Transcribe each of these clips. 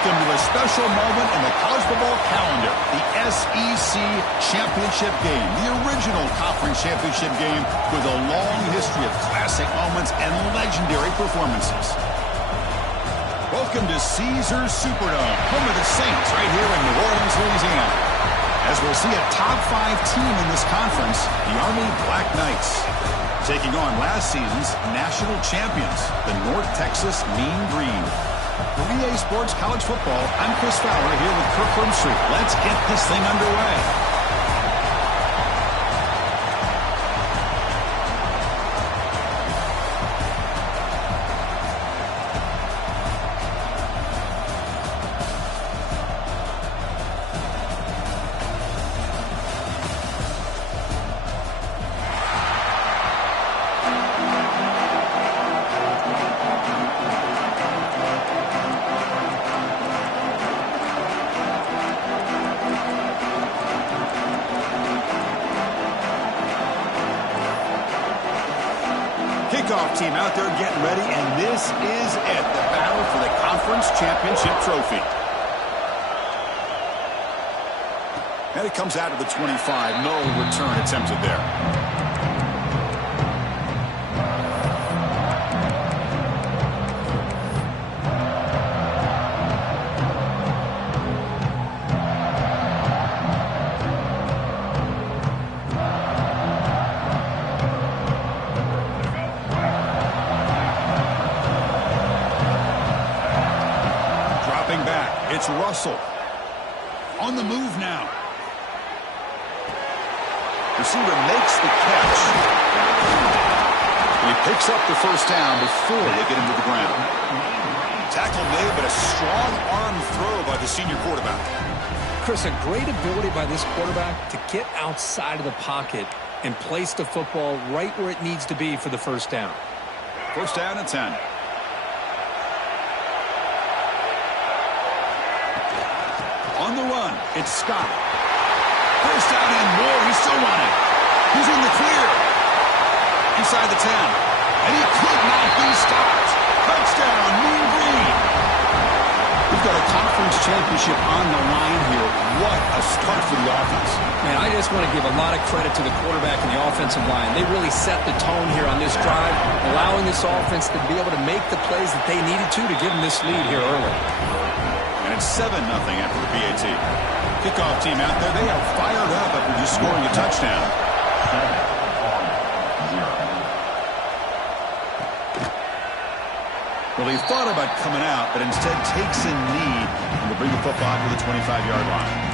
Welcome to a special moment in the college football calendar, the SEC Championship game, the original conference championship game with a long history of classic moments and legendary performances. Welcome to Caesars Superdome, home of the Saints, right here in New Orleans, Louisiana. As we'll see a top 5 team in this conference, the Army Black Knights, taking on last season's national champions, the North Texas Mean Green. For EA Sports College Football, I'm Chris Fowler here with Kirk Herbstreit. Let's get this thing underway. Kickoff team out there getting ready, and this is it, the battle for the conference championship trophy. And it comes out of the 25. No return attempted there. It's Russell on the move now. Receiver makes the catch. He picks up the first down before they get him to the ground. Tackle made, but a strong arm throw by the senior quarterback. Chris, a great ability by this quarterback to get outside of the pocket and place the football right where it needs to be for the first down. First down and 10. On the run, it's Scott. First down and more. He's still running. He's in the clear. Inside the 10. And he could not be stopped. Touchdown, Mean Green. We've got a conference championship on the line here. What a start for the offense. Man, I just want to give a lot of credit to the quarterback and the offensive line. They really set the tone here on this drive, allowing this offense to be able to make the plays that they needed to give them this lead here early. And it's 7-0 after the PAT. Kickoff team out there, they are fired up after just scoring a touchdown. Well, he thought about coming out, but instead takes a knee and will bring the football to the 25-yard line.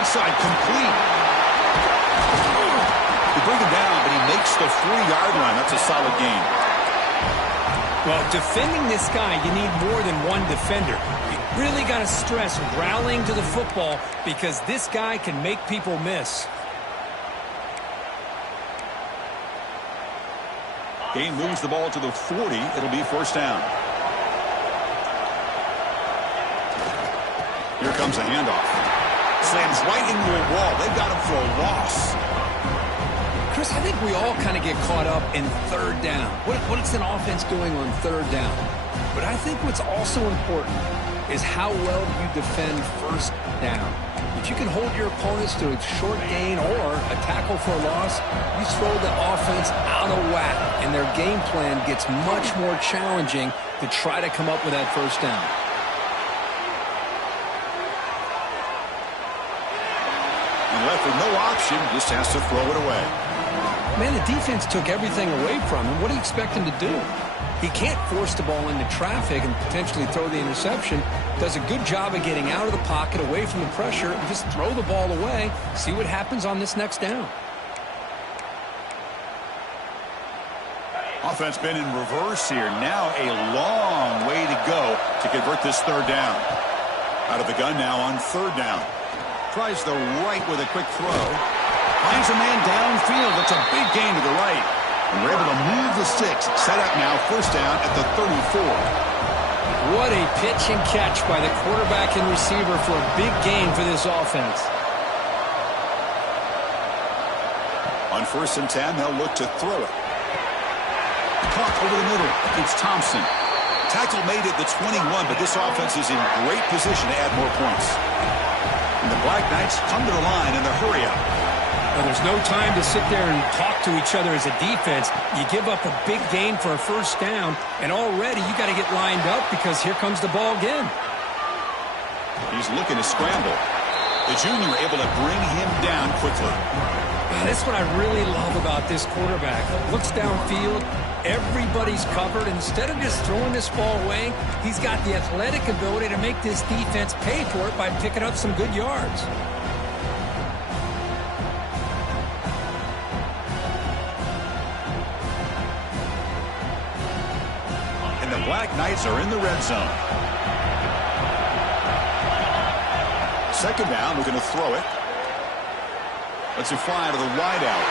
Side complete. They bring him down, but he makes the 3-yard line. That's a solid gain. Well, defending this guy, you need more than one defender. You really got to stress rallying to the football because this guy can make people miss. Gain moves the ball to the 40. It'll be first down. Here comes a handoff. Slams right into a wall. They've got him for a loss. Chris, I think we all kind of get caught up in third down. What is an offense doing on third down? But I think what's also important is how well you defend first down. If you can hold your opponents to a short gain or a tackle for a loss, you throw the offense out of whack, and their game plan gets much more challenging to try to come up with that first down. Left with no option, just has to throw it away. Man, the defense took everything away from him. What do you expect him to do? He can't force the ball into traffic and potentially throw the interception. Does a good job of getting out of the pocket, away from the pressure, and just throw the ball away. See what happens on this next down. Offense been in reverse here. Now a long way to go to convert this third down. Out of the gun now on third down. Tries the right with a quick throw. Finds a man downfield. It's a big gain to the right. And we're able to move the sticks. Set up now, first down at the 34. What a pitch and catch by the quarterback and receiver for a big gain for this offense. On 1st and 10, they'll look to throw it. Caught over the middle. It's Thompson. Tackle made at the 21, but this offense is in great position to add more points. And the Black Knights come to the line in the hurry up. Well, there's no time to sit there and talk to each other as a defense. You give up a big gain for a first down, and already you got to get lined up because here comes the ball again. He's looking to scramble. The junior able to bring him down quickly. That's what I really love about this quarterback. Looks downfield, everybody's covered. Instead of just throwing this ball away, he's got the athletic ability to make this defense pay for it by picking up some good yards. And the Black Knights are in the red zone. Second down, looking to throw it. Lets it fly to the wideout.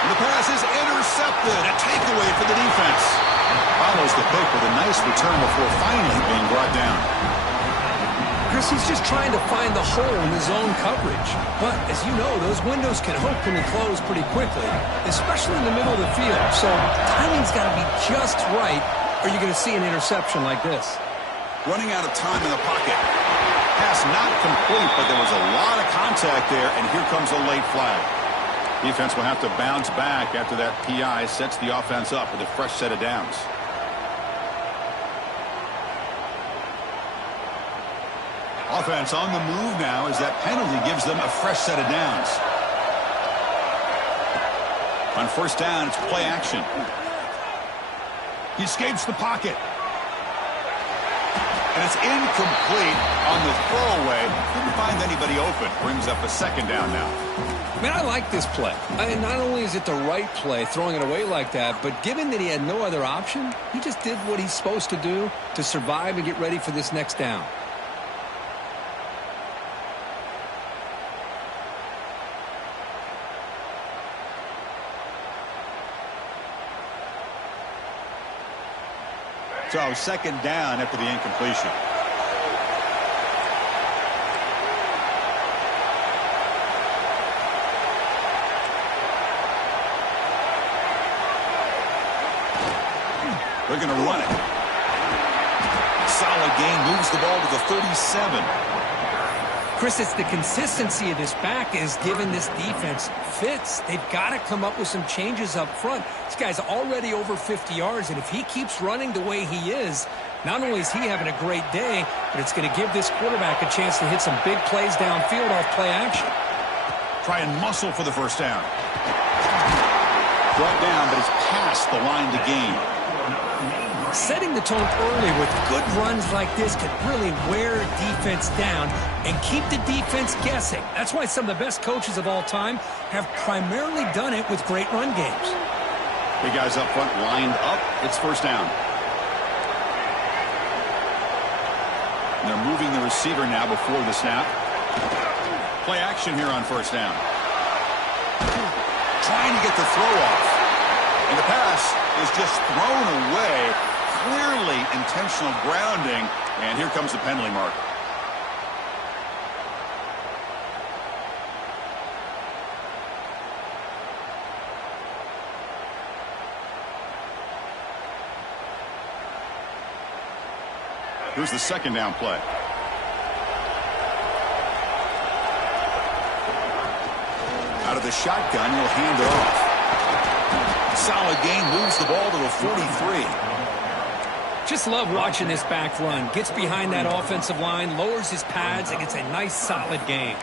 And the pass is intercepted. A takeaway for the defense. Follows the pick with a nice return before finally being brought down. Chris, he's just trying to find the hole in his own coverage. But, as you know, those windows can open and close pretty quickly, especially in the middle of the field. So timing's got to be just right, or you're going to see an interception like this. Running out of time in the pocket. Pass not complete, but there was a lot of contact there, and here comes a late flag. Defense will have to bounce back after that PI sets the offense up with a fresh set of downs. Offense on the move now as that penalty gives them a fresh set of downs. On first down, it's play action. He escapes the pocket. And it's incomplete on the throwaway. Couldn't find anybody open. Brings up a second down now. Man, I like this play. I mean, not only is it the right play, throwing it away like that, but given that he had no other option, he just did what he's supposed to do to survive and get ready for this next down. So second down after the incompletion. They're going to run it. Solid gain, moves the ball to the 37. Chris, it's the consistency of this back is giving this defense fits. They've got to come up with some changes up front. This guy's already over 50 yards, and if he keeps running the way he is, not only is he having a great day, but it's going to give this quarterback a chance to hit some big plays downfield off play action. Try and muscle for the first down. Brought down, but it's past the line to gain. Setting the tone early with good runs like this could really wear a defense down and keep the defense guessing. That's why some of the best coaches of all time have primarily done it with great run games. Big guys up front lined up. It's first down. And they're moving the receiver now before the snap. Play action here on first down. Trying to get the throw off. And the pass is just thrown away. Clearly intentional grounding. And here comes the penalty mark. Here's the second down play. Out of the shotgun, he'll hand it off. Solid gain, moves the ball to the 43. Just love watching this back run. Gets behind that offensive line, lowers his pads, and gets a nice solid gain.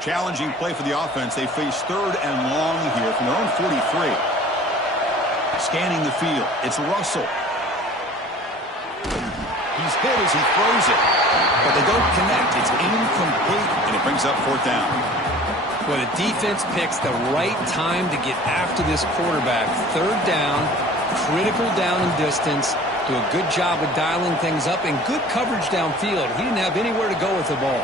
Challenging play for the offense. They face third and long here from their own 43. Scanning the field. It's Russell. He's hit as he throws it, but they don't connect. It's incomplete, and it brings up fourth down. Well, the defense picks the right time to get after this quarterback. Third down, critical down and distance. Do a good job of dialing things up and good coverage downfield. He didn't have anywhere to go with the ball.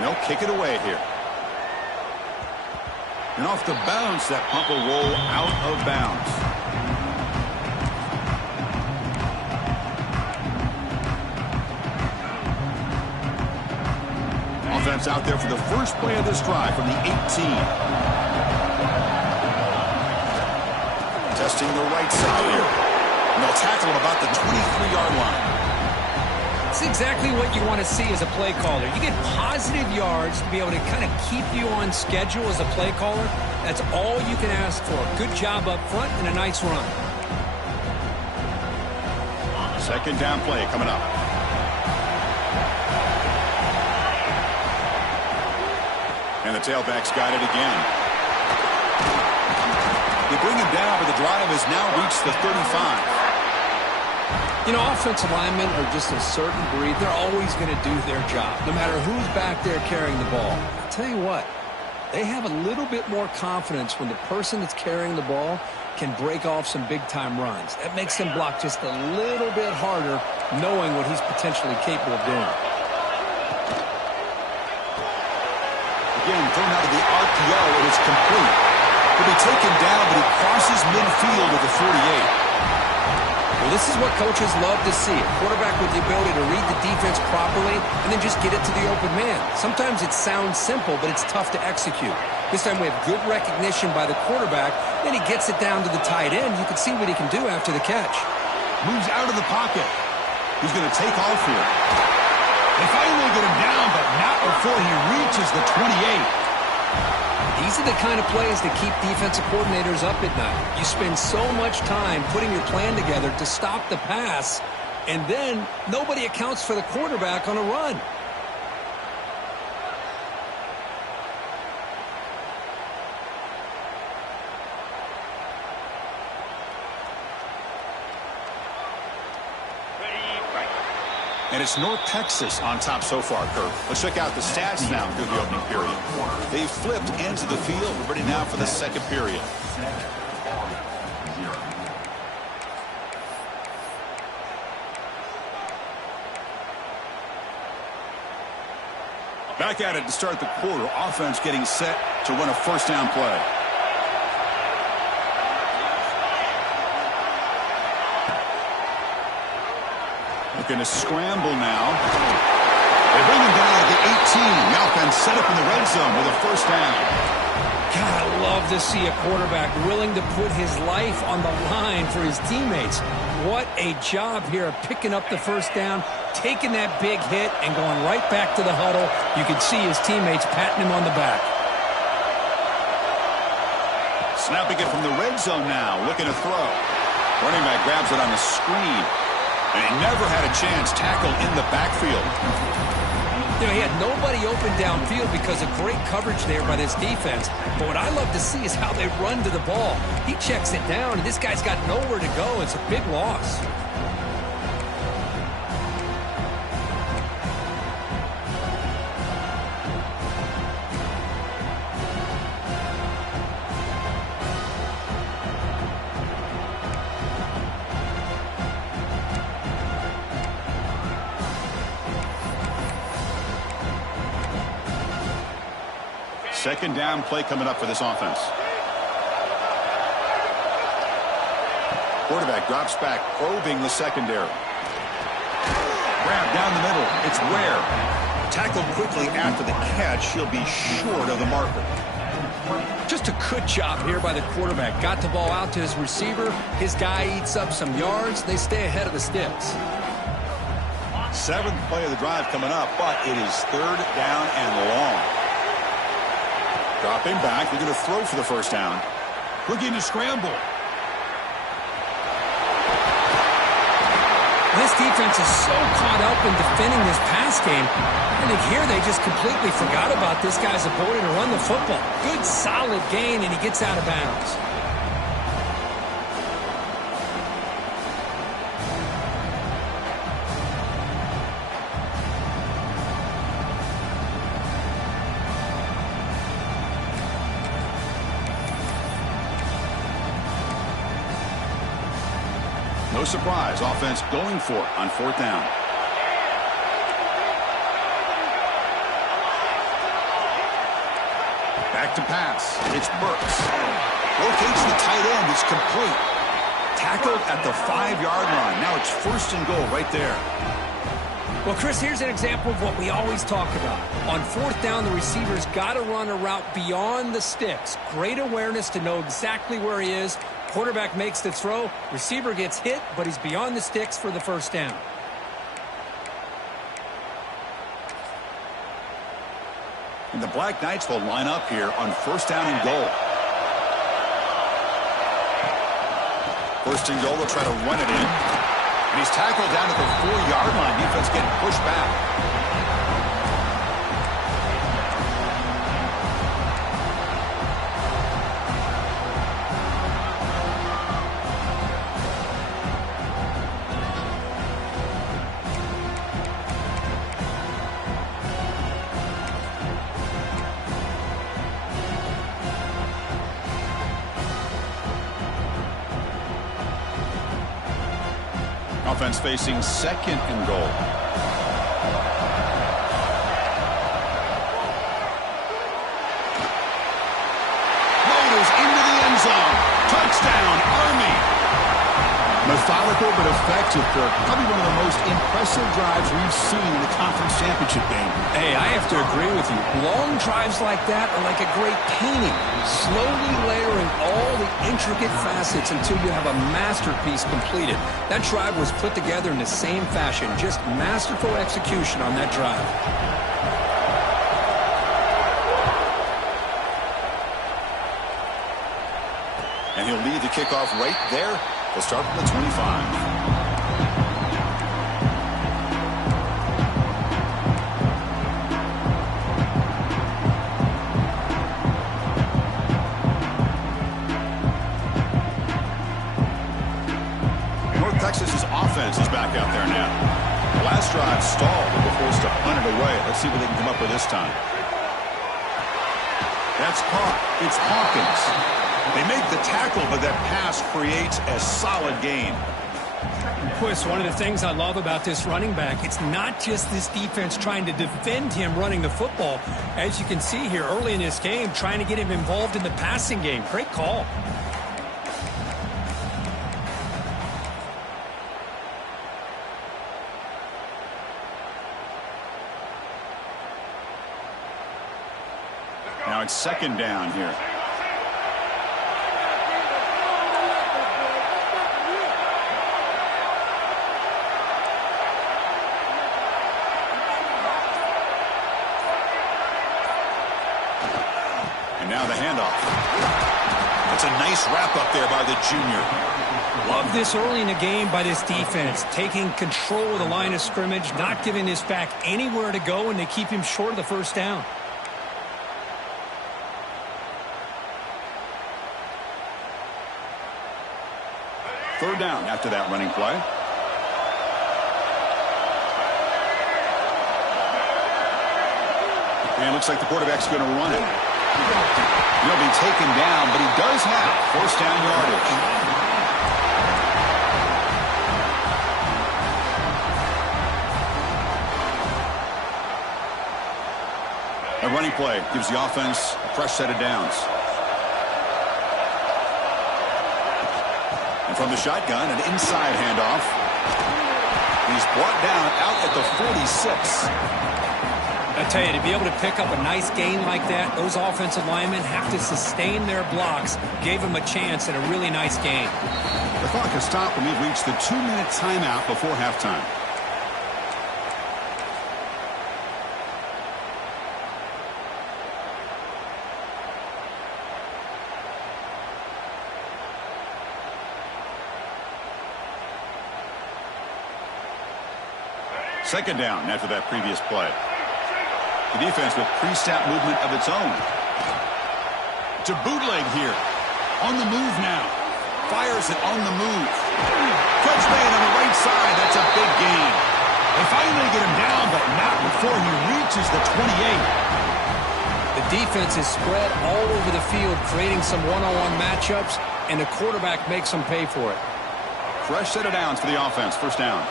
No, kick it away here. And off the bounce, that pump will roll out of bounds. Offense out there for the first play of this drive from the 18. Testing the right side here. And they'll tackle him about the 23-yard line. It's exactly what you want to see as a play caller. You get positive yards to be able to kind of keep you on schedule as a play caller. That's all you can ask for. Good job up front and a nice run. Second down play coming up. And the tailback's got it again. They bring him down, but the drive has now reached the 35. You know, offensive linemen are just a certain breed. They're always going to do their job, no matter who's back there carrying the ball. I'll tell you what, they have a little bit more confidence when the person that's carrying the ball can break off some big-time runs. That makes them block just a little bit harder, knowing what he's potentially capable of doing. Again, thrown out of the RPO, it is complete. He'll be taken down, but he crosses midfield at the 48. Well, this is what coaches love to see. A quarterback with the ability to read the defense properly and then just get it to the open man. Sometimes it sounds simple, but it's tough to execute. This time we have good recognition by the quarterback. Then he gets it down to the tight end. You can see what he can do after the catch. Moves out of the pocket. He's going to take off here. They finally get him down, but not before he reaches the 28. These are the kind of plays that keep defensive coordinators up at night. You spend so much time putting your plan together to stop the pass, and then nobody accounts for the quarterback on a run. And it's North Texas on top so far, Kirk. Let's check out the stats now through the opening period. They flipped ends of the field. We're ready now for the second period. Back at it to start the quarter. Offense getting set to run a first down play. Looking to scramble now. They bring him down at the 18. The offense set up in the red zone with a first down. God, I love to see a quarterback willing to put his life on the line for his teammates. What a job here of picking up the first down, taking that big hit, and going right back to the huddle. You can see his teammates patting him on the back. Snapping it from the red zone now, looking to throw. Running back grabs it on the screen. And he never had a chance tackled in the backfield. You know, he had nobody open downfield because of great coverage there by this defense. But what I love to see is how they run to the ball. He checks it down, and this guy's got nowhere to go. It's a big loss. Second down play coming up for this offense. Quarterback drops back, probing the secondary. Grab down the middle. It's Ware. Tackled quickly after the catch. He'll be short of the marker. Just a good job here by the quarterback. Got the ball out to his receiver. His guy eats up some yards. They stay ahead of the sticks. Seventh play of the drive coming up, but it is third down and long. Dropping back. They're going to throw for the first down. Looking to scramble. This defense is so caught up in defending this pass game. I think here they just completely forgot about this guy's ability to run the football. Good, solid gain, and he gets out of bounds. No surprise, offense going for it on 4th down. Back to pass. It's Burks. Rotates the tight end. It's complete. Tackled at the 5-yard line. Now it's 1st and goal right there. Well, Chris, here's an example of what we always talk about. On 4th down, the receiver's got to run a route beyond the sticks. Great awareness to know exactly where he is. Quarterback makes the throw. Receiver gets hit, but he's beyond the sticks for the 1st down. And the Black Knights will line up here on 1st down and goal. 1st and goal, they'll try to run it in. And he's tackled down at the 4-yard line. Defense getting pushed back. Offense facing 2nd and goal. Loaders into the end zone. Touchdown, Army. Methodical but effective, Kirk. Probably one of the most impressive drives we've seen in the conference championship game. Hey, I have to agree with you. Long drives like that are like a great painting. Slowly layering all the intricate facets until you have a masterpiece completed. That drive was put together in the same fashion. Just masterful execution on that drive. And he'll lead the kickoff right there. We'll start from the 25. Texas's offense is back out there now. The last drive stalled and were forced to punt it away. Let's see what they can come up with this time. That's caught. It's Hawkins. They make the tackle, but that pass creates a solid gain. Chris, one of the things I love about this running back, it's not just this defense trying to defend him running the football. As you can see here early in this game, trying to get him involved in the passing game. Great call. Now it's 2nd down here. And now the handoff. It's a nice wrap up there by the junior. Love this early in the game by this defense, taking control of the line of scrimmage, not giving this back anywhere to go, and they keep him short of the 1st down. Third down after that running play. And it looks like the quarterback's going to run it. He'll be taken down, but he does have 1st down yardage. A running play gives the offense a fresh set of downs. And from the shotgun, an inside handoff. He's brought down out at the 46. I tell you, to be able to pick up a nice gain like that, those offensive linemen have to sustain their blocks. Gave him a chance at a really nice gain. The clock has stopped and we've reached the 2-minute timeout before halftime. Second down after that previous play. The defense with pre-snap movement of its own. To bootleg here. On the move now. Fires it on the move. Catch man on the right side. That's a big gain. They finally get him down, but not before he reaches the 28. The defense is spread all over the field, creating some one-on-one matchups, and the quarterback makes them pay for it. fresh set of downs for the offense. First down.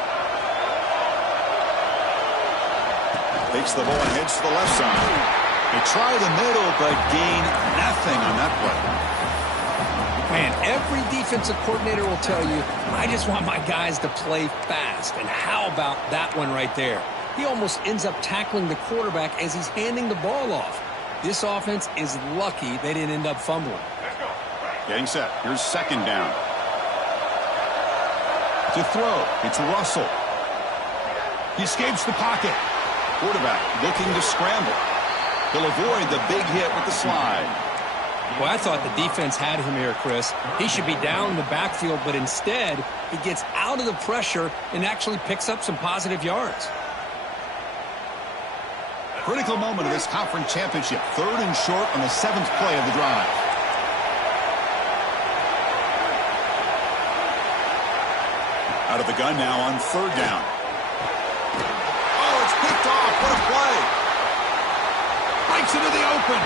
Takes the ball and heads to the left side. They try the middle, but gain nothing on that play. Man, every defensive coordinator will tell you, I just want my guys to play fast. And how about that one right there? He almost ends up tackling the quarterback as he's handing the ball off. This offense is lucky they didn't end up fumbling. Getting set. Here's second down. To throw, it's Russell. He escapes the pocket. Quarterback looking to scramble. He'll avoid the big hit with the slide. Well, I thought the defense had him here, Chris. He should be down in the backfield, but instead, he gets out of the pressure and actually picks up some positive yards. Critical moment of this conference championship. 3rd and short on the 7th play of the drive. Out of the gun now on 3rd down. Picked off. What a play. Breaks into the open.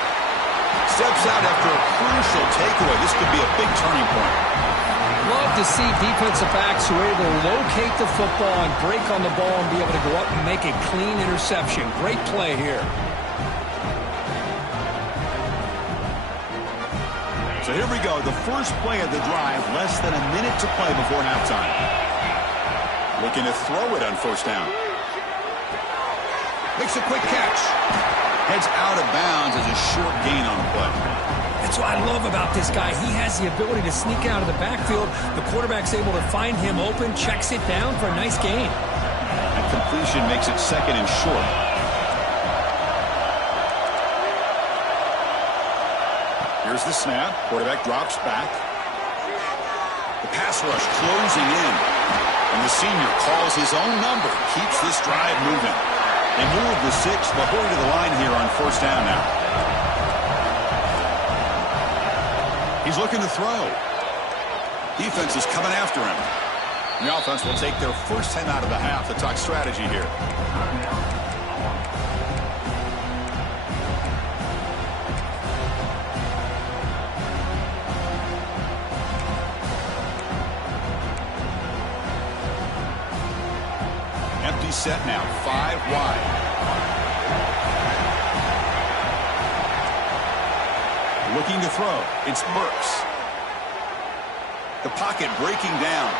Steps out after a crucial takeaway. This could be a big turning point. Love to see defensive backs who are able to locate the football and break on the ball and be able to go up and make a clean interception. Great play here. So here we go. The first play of the drive. Less than a minute to play before halftime. Looking to throw it on first down. Makes a quick catch. Heads out of bounds as a short gain on the play. That's what I love about this guy. He has the ability to sneak out of the backfield. The quarterback's able to find him open, checks it down for a nice gain. That completion makes it 2nd and short. Here's the snap. Quarterback drops back. The pass rush closing in. And the senior calls his own number. Keeps this drive moving. They move the 6 before to the line here on first down now. He's looking to throw. Defense is coming after him. The offense will take their first 10 out of the half to talk strategy here. Empty set now, 5 wide. Looking to throw. It's Burks. The pocket breaking down.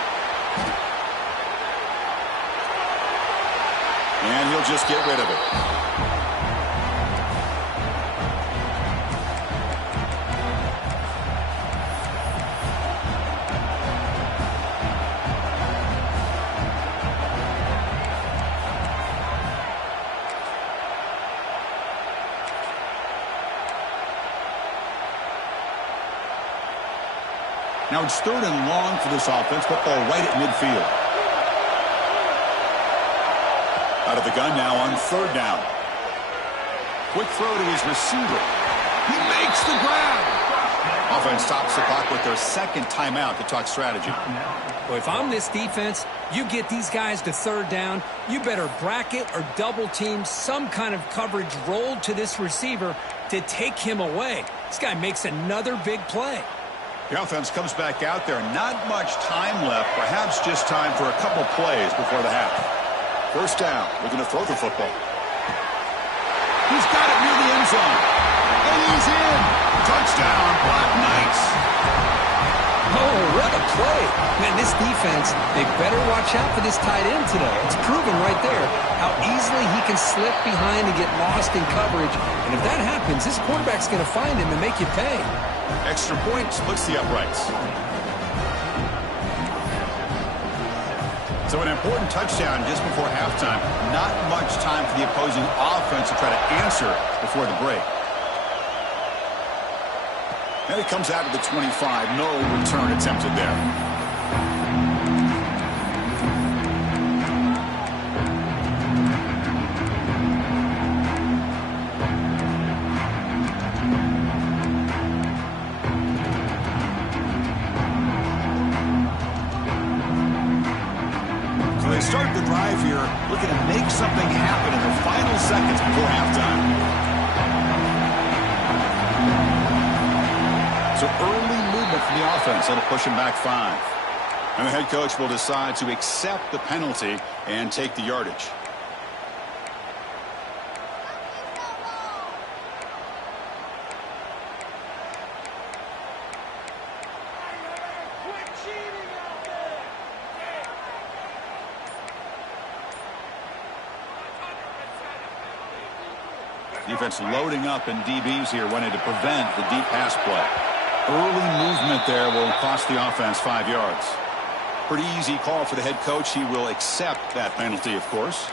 And he'll just get rid of it. Now it's 3rd and long for this offense. Football right at midfield. Out of the gun now on 3rd down. Quick throw to his receiver. He makes the grab. Offense stops the clock with their 2nd timeout to talk strategy. Well, if I'm this defense, you get these guys to 3rd down, you better bracket or double team some kind of coverage rolled to this receiver to take him away. This guy makes another big play. The offense comes back out there. Not much time left. Perhaps just time for a couple plays before the half. First down. Looking to throw the football. He's got it near the end zone. And he's in. Touchdown, Black Knights. Oh, what a play. Man, this defense, they better watch out for this tight end today. It's proven right there how easily he can slip behind and get lost in coverage. And if that happens, this quarterback's going to find him and make you pay. Extra point splits the uprights. So an important touchdown just before halftime. Not much time for the opposing offense to try to answer before the break. And it comes out to the 25. No return attempted there. Start the drive here, looking to make something happen in the final seconds before halftime. So early movement from the offense. That'll push him back 5. And the head coach will decide to accept the penalty and take the yardage. Defense loading up in DBs here, wanting to prevent the deep pass play. Early movement there will cost the offense 5 yards. Pretty easy call for the head coach. He will accept that penalty, of course.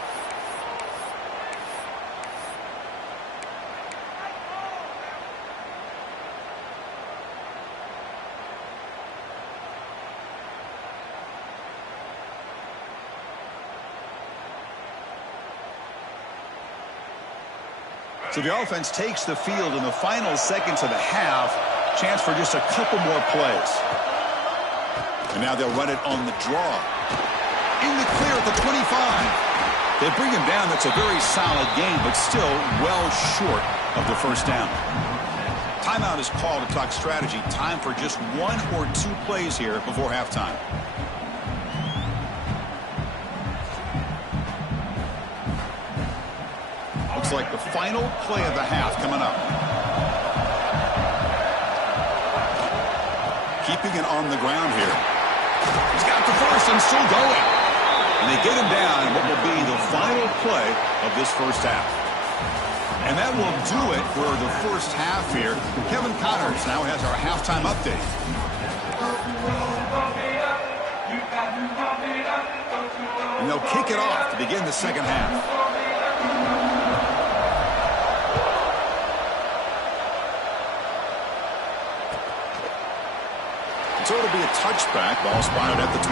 So the offense takes the field in the final seconds of the half. Chance for just a couple more plays. And now they'll run it on the draw. In the clear at the 25. They bring him down. That's a very solid game, but still well short of the first down. Timeout is called to talk strategy. Time for just 1 or 2 plays here before halftime. Looks like the final play of the half coming up. Keeping it on the ground here. He's got the first and still going. And they get him down in what will be the final play of this first half. And that will do it for the first half here. Kevin Connors now has our halftime update. And they'll kick it off to begin the second half. So it'll be a touchback. Ball spotted at the 25.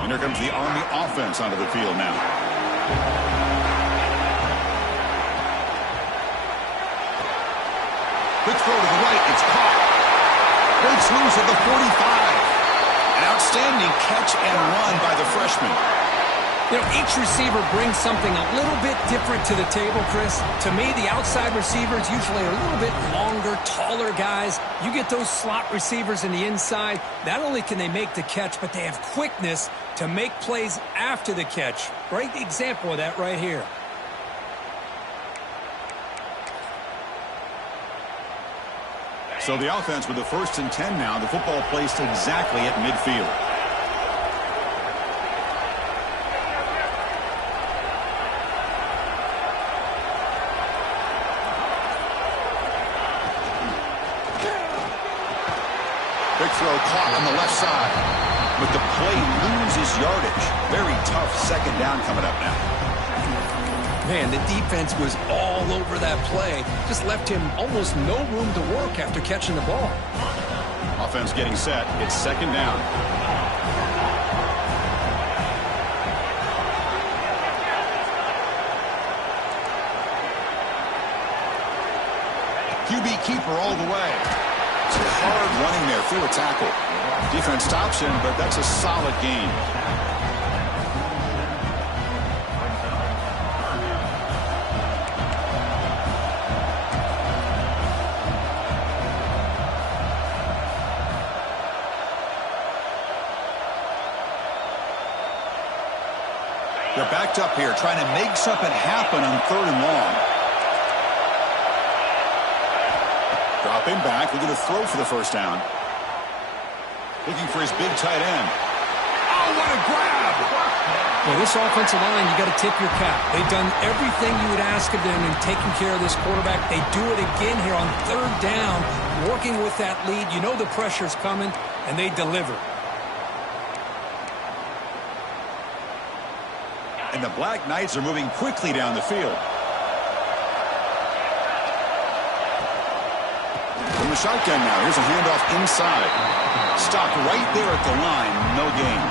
And here comes the Army offense onto the field now. Quick throw to the right. It's caught. Breaks loose at the 45. An outstanding catch and run by the freshman. You know, each receiver brings something a little bit different to the table, Chris. To me, the outside receivers usually are a little bit longer, taller guys. You get those slot receivers in the inside, not only can they make the catch, but they have quickness to make plays after the catch. Great example of that right here. So the offense with the 1st and 10 now. The football placed exactly at midfield. Big throw caught on the left side. But the play loses yardage. Very tough second down coming up now. Man, the defense was all over that play. Just left him almost no room to work after catching the ball. Offense getting set. It's second down. QB keeper all the way. It's hard running there through a tackle. Defense stops him, but that's a solid gain. They're backed up here, trying to make something happen on 3rd and long. Dropping back, looking to throw for the first down. Looking for his big tight end. Oh, what a grab! Well, this offensive line, you got to tip your cap. They've done everything you would ask of them in taking care of this quarterback. They do it again here on 3rd down, working with that lead. You know the pressure's coming, and they deliver. And the Black Knights are moving quickly down the field. From the shotgun now, here's a handoff inside. Stopped right there at the line, no gain.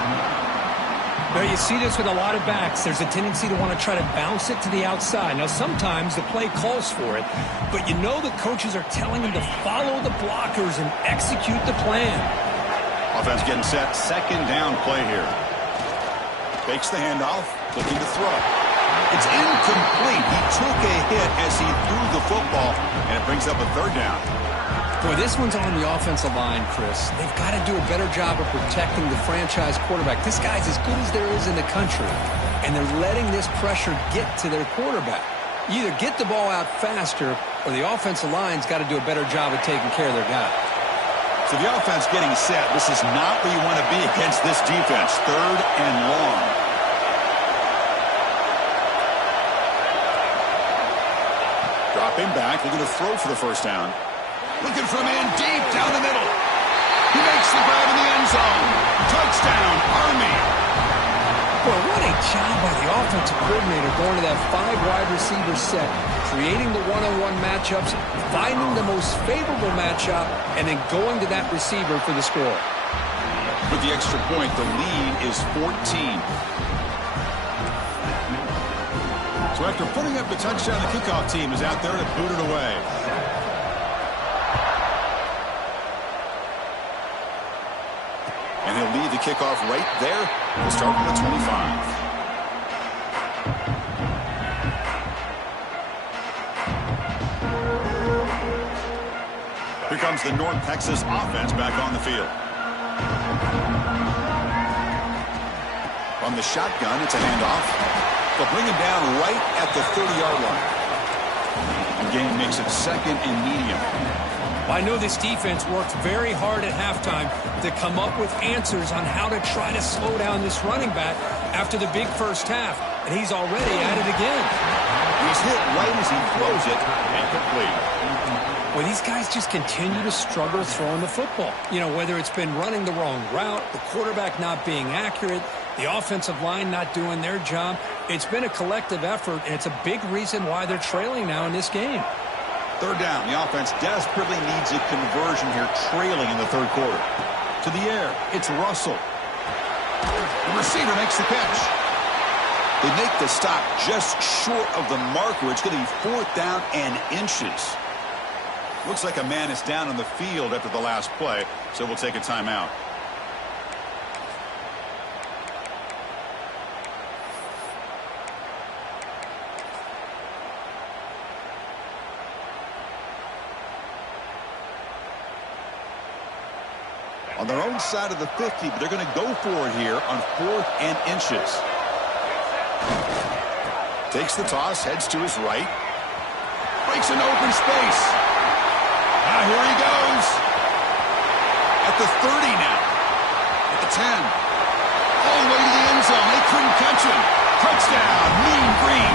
Now you see this with a lot of backs. There's a tendency to want to try to bounce it to the outside. Now sometimes the play calls for it, but you know the coaches are telling them to follow the blockers and execute the plan. Offense getting set, second down play here. Fakes the handoff, looking to throw. It's incomplete. He took a hit as he threw the football, and it brings up a third down. Boy, this one's on the offensive line, Chris. They've got to do a better job of protecting the franchise quarterback. This guy's as good as there is in the country, and they're letting this pressure get to their quarterback. You either get the ball out faster, or the offensive line's got to do a better job of taking care of their guy. So the offense getting set. This is not where you want to be against this defense. Third and long. Dropping back, looking to throw for the first down. Looking for a man deep down the middle. He makes the grab in the end zone. Touchdown, Army. Boy, what a job by the offensive coordinator going to that 5-wide receiver set, creating the one-on-one matchups, finding the most favorable matchup, and then going to that receiver for the score. With the extra point, the lead is 14. So after putting up the touchdown, the kickoff team is out there to boot it away. And he'll lead the kickoff right there. We'll start from the 25. Here comes the North Texas offense back on the field. From the shotgun, it's a handoff. They'll bring him down right at the 30-yard line. The game makes it second and medium. I know this defense worked very hard at halftime to come up with answers on how to try to slow down this running back after the big first half, and he's already at it again. He's hit right as he throws it, incomplete. Well, these guys just continue to struggle throwing the football. You know, whether it's been running the wrong route, the quarterback not being accurate, the offensive line not doing their job, it's been a collective effort, and it's a big reason why they're trailing now in this game. Third down. The offense desperately needs a conversion here, trailing in the third quarter. To the air. It's Russell. The receiver makes the catch. They make the stop just short of the marker. It's going to be 4th down and inches. Looks like a man is down on the field after the last play, so we'll take a timeout. On their own side of the 50, but they're going to go for it here on 4th and inches. Takes the toss, heads to his right. Breaks an open space. Now here he goes. At the 30 now. At the 10. All the way to the end zone. They couldn't catch him. Touchdown, Mean Green.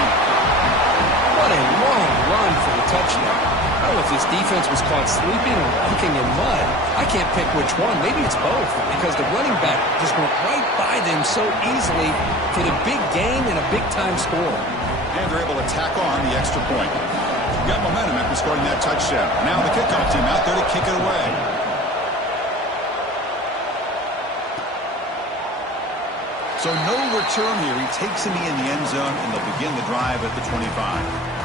What a long run for the touchdown. I don't know if this defense was caught sleeping or walking in mud. I can't pick which one. Maybe it's both, because the running back just went right by them so easily for the big game and a big-time score. And they're able to tack on the extra point. Got momentum after scoring that touchdown. Now the kickoff team out there to kick it away. So no return here. He takes him in the end zone, and they'll begin the drive at the 25.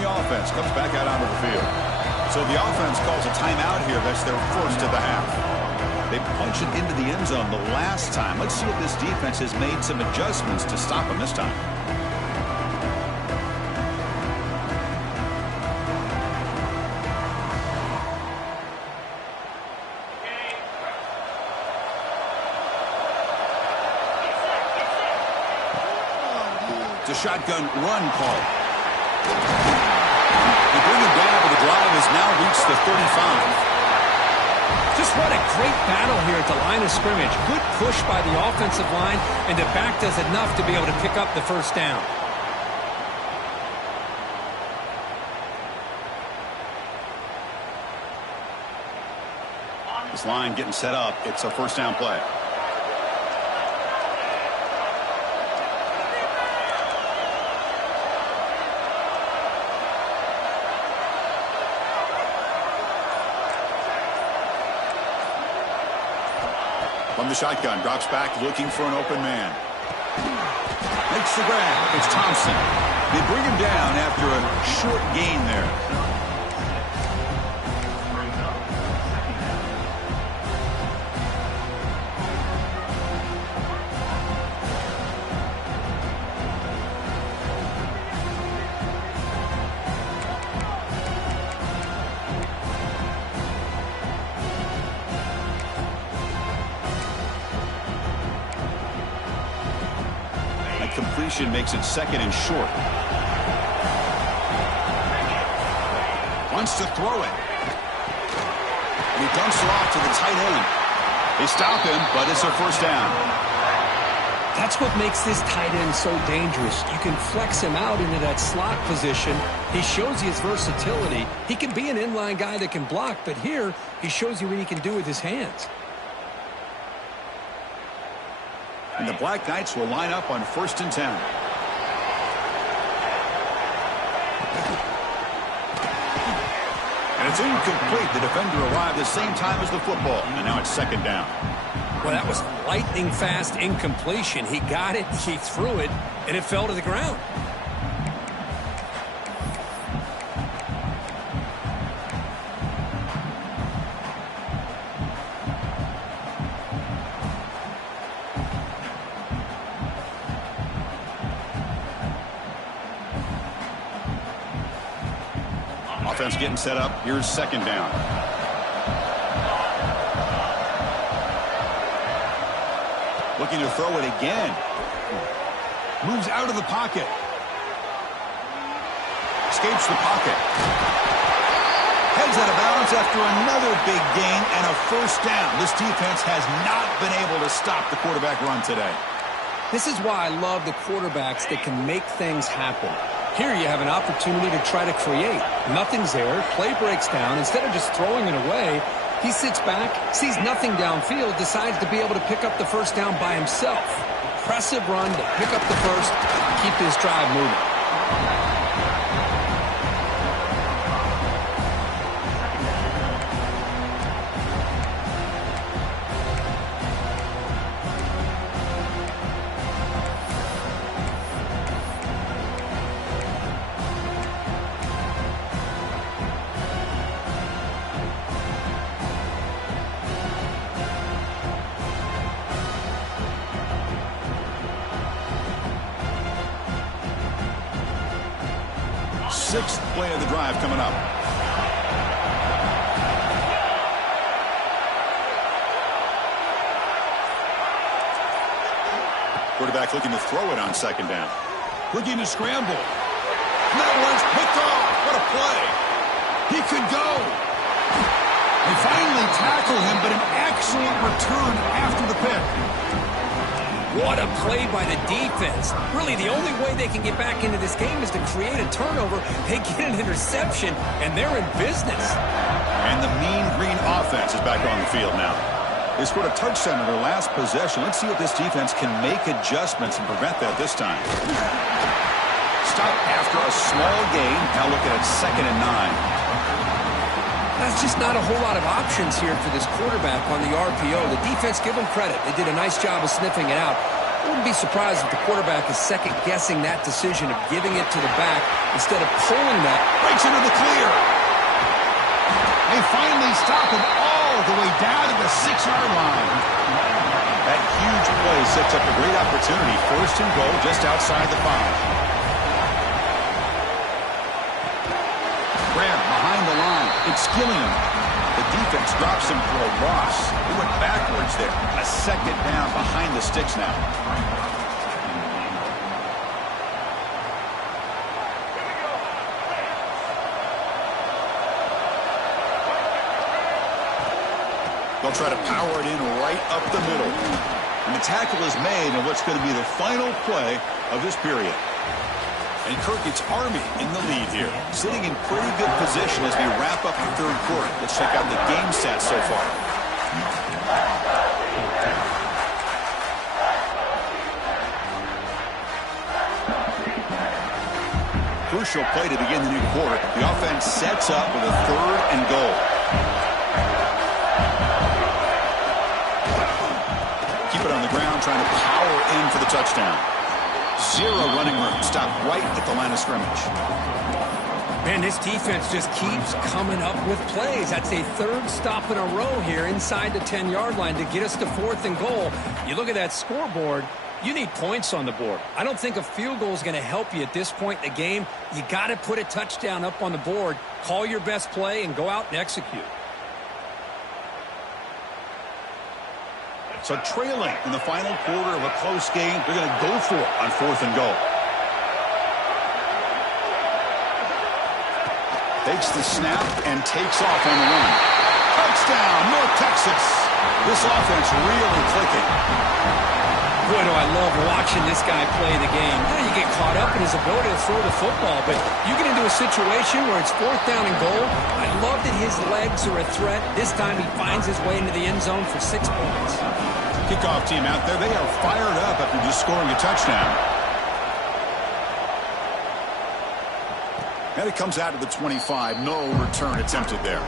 Offense comes back out onto the field. So the offense calls a timeout here. That's their first of the half. They punched it into the end zone the last time. Let's see if this defense has made some adjustments to stop them this time. It's a shotgun run call. They bring him down, but the drive has now reached the 35. Just what a great battle here at the line of scrimmage. Good push by the offensive line, and the back does enough to be able to pick up the first down. This line getting set up. It's a first down play. From the shotgun, drops back looking for an open man. Makes the grab. It's Thompson. They bring him down after a short gain there. Completion makes it second and short. Wants to throw it. And he dumps it off to the tight end. They stop him, but it's a first down. That's what makes this tight end so dangerous. You can flex him out into that slot position. He shows you his versatility. He can be an inline guy that can block, but here he shows you what he can do with his hands. And the Black Knights will line up on 1st and 10. And it's incomplete. The defender arrived the same time as the football. And now it's 2nd down. Well, that was lightning fast incompletion. He got it, he threw it, and it fell to the ground. Offense getting set up. Here's 2nd down. Looking to throw it again. Moves out of the pocket. Escapes the pocket. Heads out of bounds after another big gain and a 1st down. This defense has not been able to stop the quarterback run today. This is why I love the quarterbacks that can make things happen. Here you have an opportunity to try to create. Nothing's there. Play breaks down. Instead of just throwing it away, he sits back, sees nothing downfield, decides to be able to pick up the 1st down by himself. Impressive run to pick up the 1st, keep this drive moving. Sixth play of the drive coming up. Quarterback looking to throw it on 2nd down. Looking to scramble. And that one's picked off. What a play. He could go. They finally tackle him, but an excellent return after the pick. What a play by the defense. Really, the only way they can get back into this game is to create a turnover. They get an interception, and they're in business. And the Mean Green offense is back on the field now. They scored a touchdown in their last possession. Let's see if this defense can make adjustments and prevent that this time. Stop after a small gain. Now looking at 2nd and 9. That's just not a whole lot of options here for this quarterback on the RPO. The defense, give them credit. They did a nice job of sniffing it out. I wouldn't be surprised if the quarterback is second-guessing that decision of giving it to the back instead of pulling that. Breaks into the clear. They finally stop him all the way down to the 6-yard line. That huge play sets up a great opportunity. 1st and goal just outside the 5. Grab behind the line. It's Gilliam. The defense drops him for a loss. He went backwards there. A 2nd down behind the sticks now. They'll try to power it in right up the middle. And the tackle is made on what's going to be the final play of this period. And Kirk, it's Army in the lead here. Sitting in pretty good position as we wrap up the 3rd quarter. Let's check out the game stats so far. Crucial play to begin the new quarter. The offense sets up with a 3rd and goal. down, trying to power in for the touchdown. Zero running room. Stopped right at the line of scrimmage. Man, this defense just keeps coming up with plays. That's a third stop in a row here inside the 10-yard line to get us to 4th and goal. You look at that scoreboard, you need points on the board. I don't think a field goal is going to help you at this point in the game. You got to put a touchdown up on the board, call your best play, and go out and execute. So trailing in the final quarter of a close game, they're going to go for it on 4th and goal. Takes the snap and takes off on the run. Touchdown, North Texas. This offense really clicking. Boy, do I love watching this guy play the game. You get caught up in his ability to throw the football, but you get into a situation where it's 4th down and goal. I love that his legs are a threat. This time he finds his way into the end zone for 6 points. Kickoff team out there, they are fired up after just scoring a touchdown. And it comes out of the 25. No return attempted there.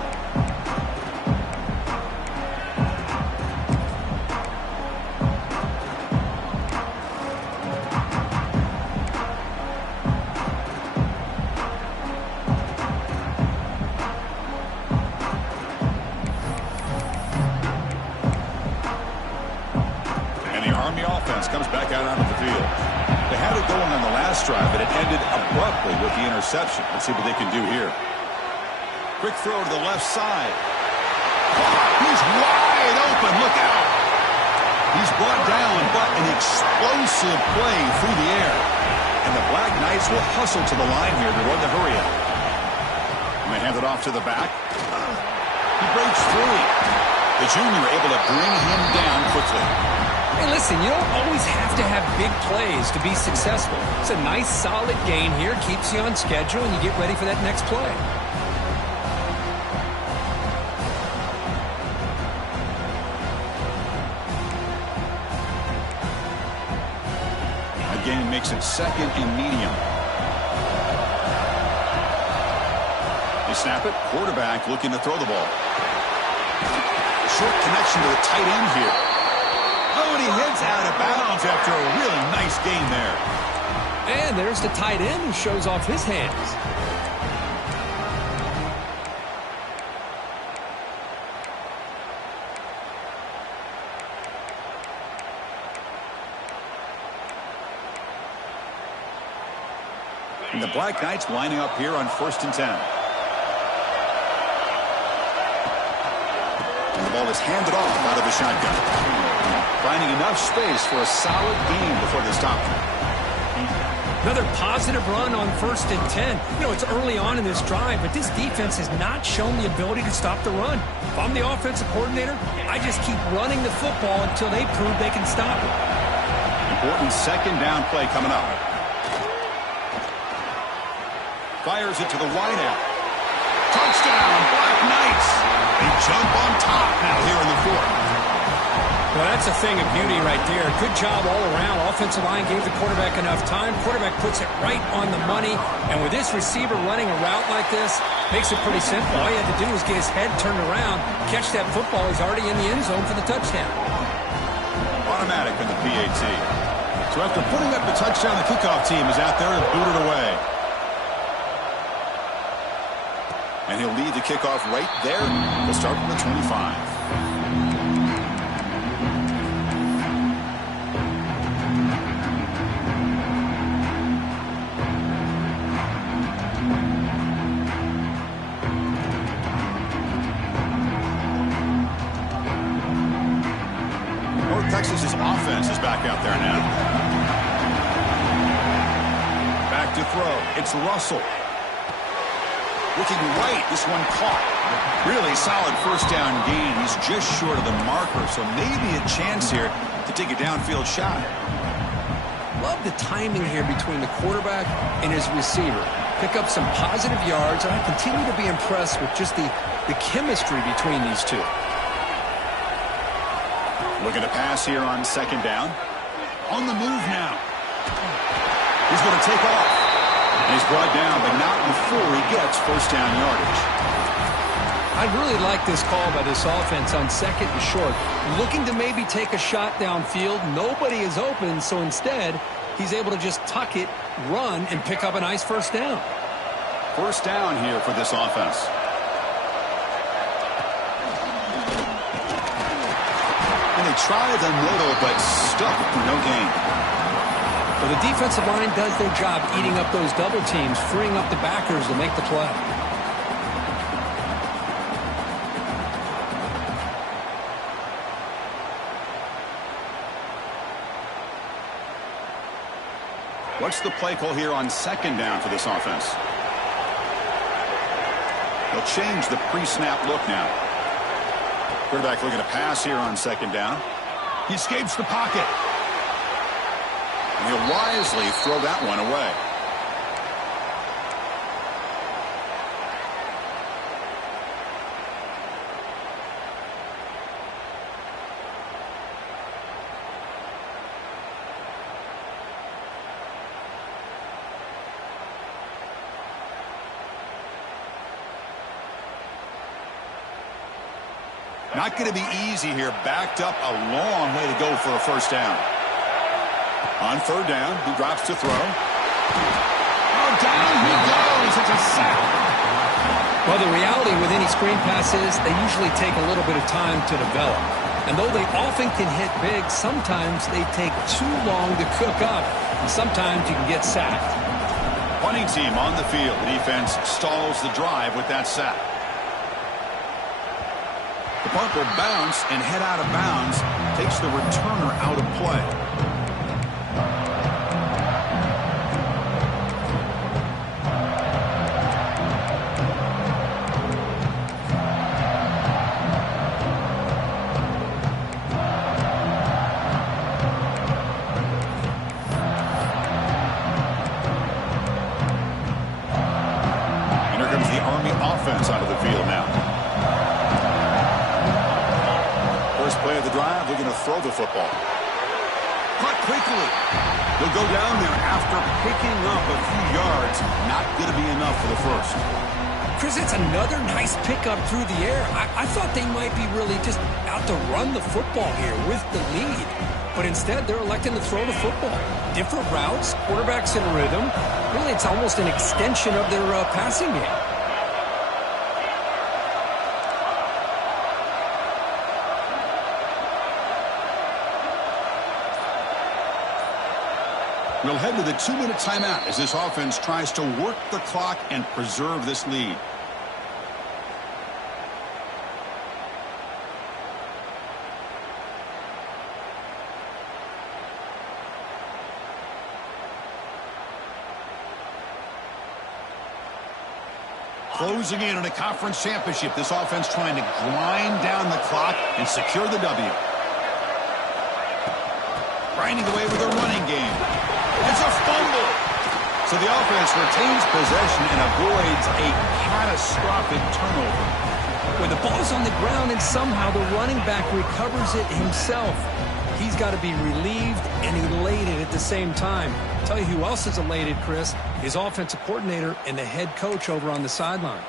And the Army offense comes back out onto the field. They had it going on the last drive, but it ended abruptly with the interception. Let's see what they can do here. Quick throw to the left side. He's wide open. Look out. He's brought down, but an explosive play through the air. And the Black Knights will hustle to the line here to run the hurry up. And they hand it off to the back. He breaks free. The junior able to bring him down quickly. Hey, listen, you don't always have to have big plays to be successful. It's a nice, solid game here. Keeps you on schedule, and you get ready for that next play. Again, makes it 2nd and medium. They snap it. Quarterback looking to throw the ball. Short connection to the tight end here. Oh, and he heads out of bounds after a really nice game there. And there's the tight end who shows off his hands. And the Black Knights lining up here on 1st and 10. And the ball is handed off out of the shotgun. Finding enough space for a solid gain before they stop him. Another positive run on 1st and 10. You know, it's early on in this drive, but this defense has not shown the ability to stop the run. If I'm the offensive coordinator, I just keep running the football until they prove they can stop it. Important 2nd down play coming up. Fires it to the wideout. Touchdown, Black Knights. They jump on top now here in the 4th. Well, that's a thing of beauty right there. Good job all around. Offensive line gave the quarterback enough time. Quarterback puts it right on the money. And with this receiver running a route like this, makes it pretty simple. All you had to do was get his head turned around, catch that football. He's already in the end zone for the touchdown. Automatic in the PAT. So after putting up the touchdown, the kickoff team is out there to boot it away. And he'll lead the kickoff right there. We'll start from the 25. Texas's offense is back out there now. Back to throw. It's Russell. Looking right. This one caught. Really solid 1st down gain. He's just short of the marker, so maybe a chance here to take a downfield shot. Love the timing here between the quarterback and his receiver. Pick up some positive yards, and I continue to be impressed with just the chemistry between these two. Looking to pass here on 2nd down. On the move now. He's going to take off. And he's brought down, but not before he gets 1st down yardage. I I really like this call by this offense on 2nd and short. Looking to maybe take a shot downfield. Nobody is open, so instead, he's able to just tuck it, run, and pick up a nice first down. First down here for this offense. And they try the middle, but stuck for no gain. Well, the defensive line does their job eating up those double teams, freeing up the backers to make the play. What's the play call here on 2nd down for this offense? They'll change the pre-snap look now. Quarterback looking to pass here on 2nd down. He escapes the pocket. And he'll wisely throw that one away. Not going to be easy here. Backed up a long way to go for a first down. On 3rd down, he drops to throw. Oh, down he goes. It's a sack. Well, the reality with any screen pass is they usually take a little bit of time to develop. And though they often can hit big, sometimes they take too long to cook up. And sometimes you can get sacked. Punting team on the field. The defense stalls the drive with that sack. The punt will bounce and head out of bounds. Takes the returner out of play. And here comes the Army offense onto the field now. First play of the drive, they're going to throw the football. Caught quickly. They'll go down there after picking up a few yards. Not going to be enough for the first. Chris, it's another nice pickup through the air. I thought they might be really just out to run the football here with the lead. But instead, they're electing to throw the football. Different routes, quarterbacks in rhythm. Really, it's almost an extension of their passing game. We'll head to the 2-minute timeout as this offense tries to work the clock and preserve this lead. Closing in on a conference championship, this offense trying to grind down the clock and secure the W. Grinding away with a running game. It's a fumble. So the offense retains possession and avoids a catastrophic turnover. When the ball's on the ground and somehow the running back recovers it himself, he's got to be relieved and elated at the same time. I'll tell you who else is elated, Chris, his offensive coordinator and the head coach over on the sideline.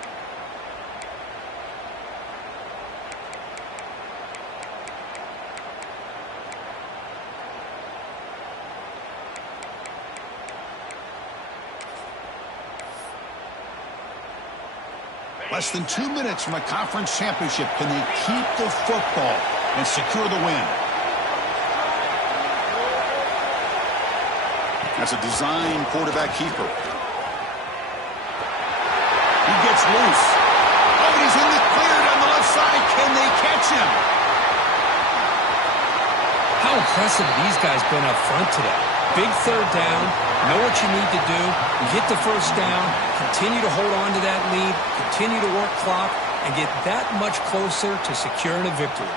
Less than 2 minutes from a conference championship. Can they keep the football and secure the win? That's a design quarterback keeper. He gets loose. Oh, he's in the clear down the left side. Can they catch him? How impressive these guys been up front today. Big 3rd down. Know what you need to do. Get the first down. Continue to hold on to that lead. Continue to work clock and get that much closer to securing a victory.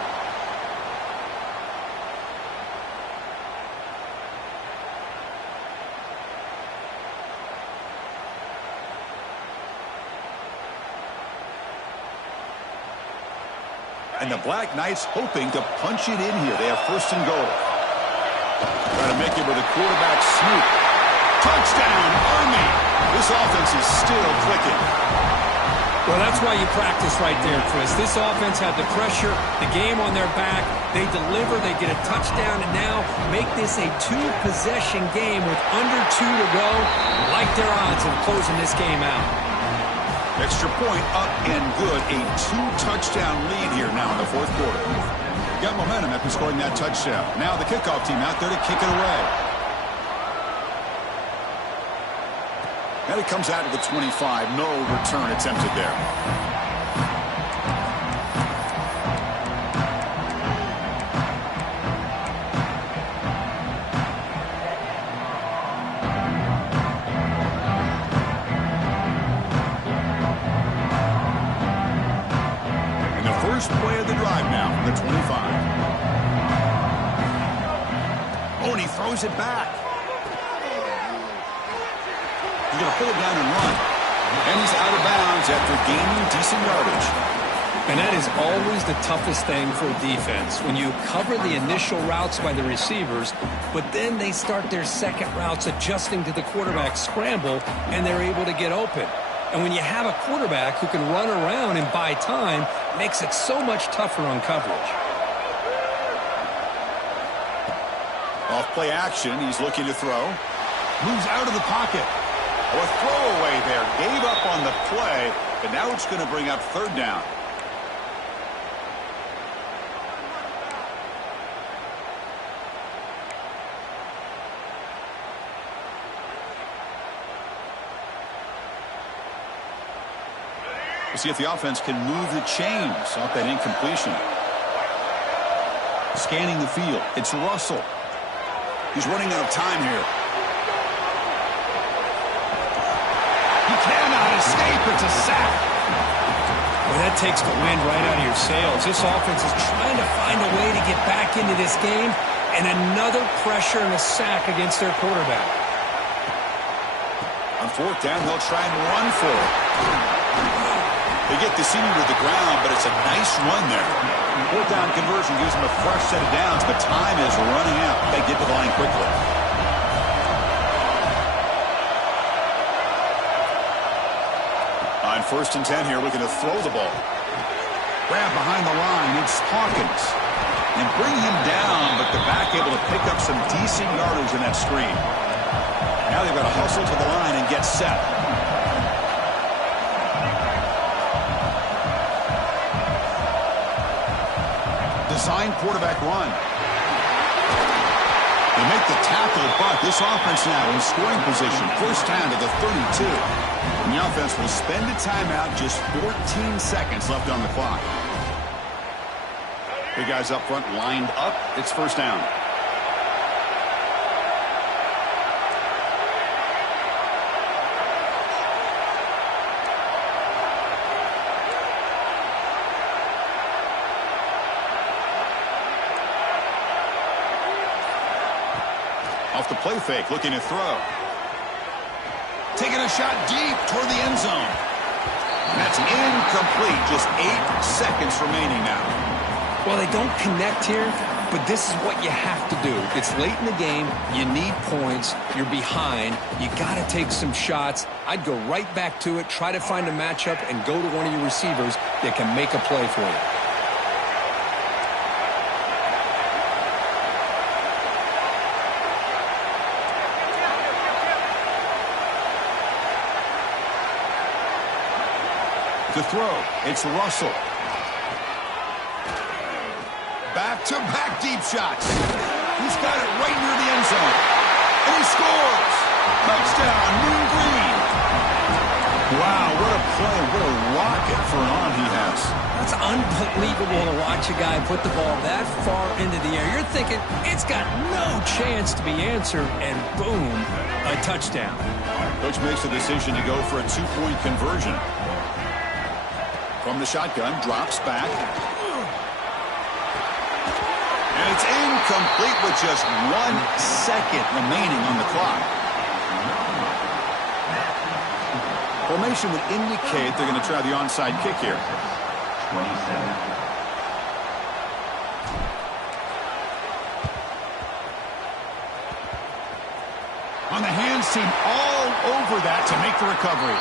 And the Black Knights hoping to punch it in here. They have 1st and goal. Trying to make it with a quarterback sneak. Touchdown, Army. This offense is still clicking. Well, that's why you practice right there, Chris. This offense had the pressure, the game on their back. They deliver, they get a touchdown, and now make this a two-possession game with under 2 to go. Like their odds of closing this game out. Extra point up and good. A 2-touchdown lead here now in the fourth quarter. Got momentum after scoring that touchdown. Now the kickoff team out there to kick it away. And it comes out to the 25. No return attempted there. And the first play of the drive now from the 25. Oh, and he throws it back. He's going to pull it down and run. And he's out of bounds after gaining decent yardage. And that is always the toughest thing for a defense, when you cover the initial routes by the receivers, but then they start their second routes adjusting to the quarterback scramble, and they're able to get open. And when you have a quarterback who can run around and buy time, it makes it so much tougher on coverage. Off play action, he's looking to throw. Moves out of the pocket. A throwaway there. Gave up on the play, but now it's going to bring up third down. We'll see if the offense can move the chains off that incompletion. Scanning the field. It's Russell. He's running out of time here. He cannot escape. It's a sack. Well, that takes the wind right out of your sails. This offense is trying to find a way to get back into this game, and another pressure and a sack against their quarterback. On fourth down, they'll try and run for it. They get the senior to the ground, but it's a nice run there. Fourth down conversion gives them a fresh set of downs, but time is running out. They get to the line quickly. On 1st and 10 here, looking to throw the ball. Grab behind the line, it's Hawkins. And bring him down, but the back able to pick up some decent yardage in that screen. Now they've got to hustle to the line and get set. Design quarterback run. They make the tackle, but this offense now in scoring position. First down to the 32. And the offense will spend a timeout, just 14 seconds left on the clock. Big guys up front lined up. It's first down. Off the play fake, looking to throw. Taking a shot deep toward the end zone. And that's incomplete. Just 8 seconds remaining now. Well, they don't connect here, but this is what you have to do. It's late in the game. You need points. You're behind. You got to take some shots. I'd go right back to it, try to find a matchup, and go to one of your receivers that can make a play for you. To throw, it's Russell. Back-to-back deep shots. He's got it right near the end zone. And he scores. Touchdown, Moon Green. Wow, what a play. What a rocket for an arm he has. It's unbelievable to watch a guy put the ball that far into the air. You're thinking, it's got no chance to be answered, and boom, a touchdown. Coach makes the decision to go for a 2-point conversion. From the shotgun, drops back. And it's incomplete with just 1 second remaining on the clock. Formation would indicate they're going to try the onside kick here. 27. On the hands team all over that to make the recovery.